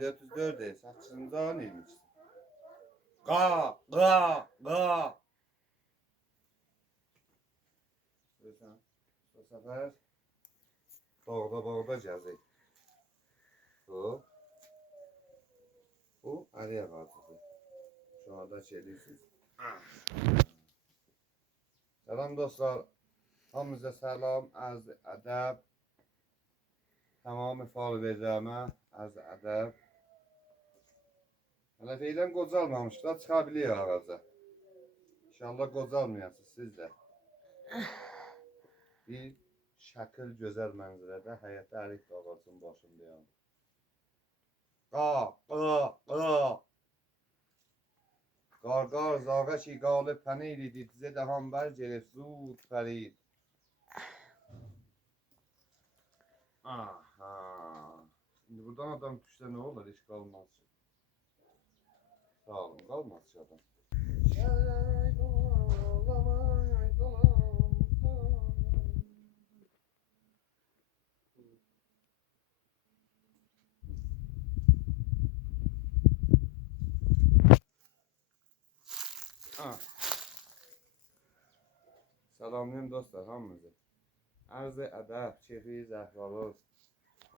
1404 8-cı an ilmiş. Qa, qa, qa. Görsən, bu səfər bağda gəzək. Bu araya ağacıdır. Şu anda çelirsiniz. Selam dostlar. Hamınıza selam, arz ədəb. Tamamı faal verəcəyimə, arz ədəb. Hələ deyilən qocalmamışlar, çıxa bilir ağaca. İnşallah qocalmayasınız siz də. Bir şəkil gözəl mənzərədə həyətdə ərik ağacının başındayım. Qa, qa, qa. Qarqar zağa ki qalib pənir idi, dizə də hambər gəlib zud pərید. Aha. Şimdi buradan adam düşsə nə olur? Heç qalmaz ki. Sağ olun, qalmaz ki adam. Salamlayın dostlar hamınızı. Arz ədəb, keyfi zəhval olsun.